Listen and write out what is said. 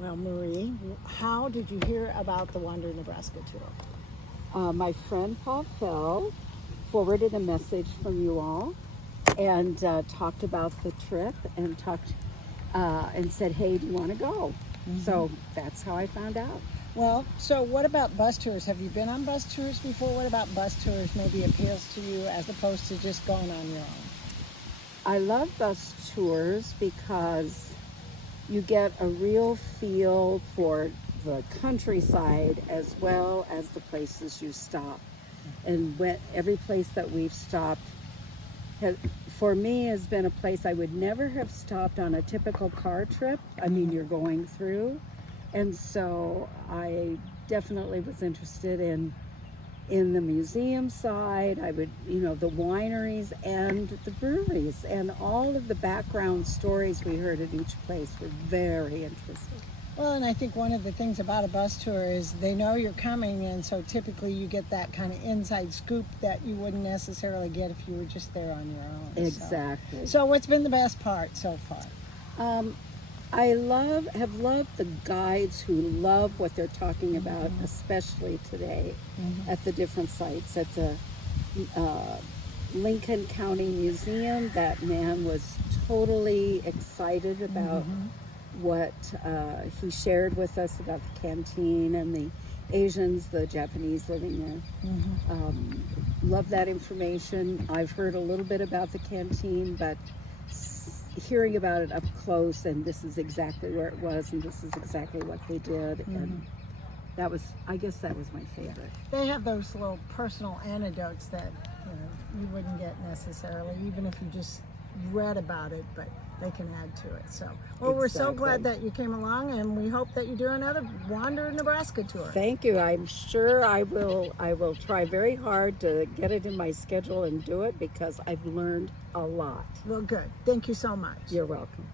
Well, Marie, how did you hear about the WanderNebraska tour? My friend Paul Fell forwarded a message from you all and talked about the trip and said, "Hey, do you want to go?" So that's how I found out. Well, so what about bus tours? Have you been on bus tours before? What about bus tours maybe appeals to you as opposed to just going on your own? I love bus tours because you get a real feel for the countryside as well as the places you stop. And every place that we've stopped for me has been a place I would never have stopped on a typical car trip. I mean, you're going through. And so I definitely was interested in the museum side. I would, the wineries and the breweries, and all of the background stories we heard at each place were very interesting. Well, and I think one of the things about a bus tour is they know you're coming, and so typically you get that kind of inside scoop that you wouldn't necessarily get if you were just there on your own. Exactly. So what's been the best part so far? I have loved the guides who love what they're talking about, especially today at the different sites. At the Lincoln County Museum, that man was totally excited about what he shared with us about the canteen and the Asians, the Japanese living there. Love that information. I've heard a little bit about the canteen, but hearing about it up close, and this is exactly where it was, and this is exactly what they did, and I guess that was my favorite. They have those little personal anecdotes that you wouldn't get necessarily, even if you just read about it, but they can add to it. So, well, we're so glad that you came along, and we hope that you do another WanderNebraska tour. Thank you. I'm sure I will try very hard to get it in my schedule and do it, because I've learned a lot. Well, good. Thank you so much. You're welcome.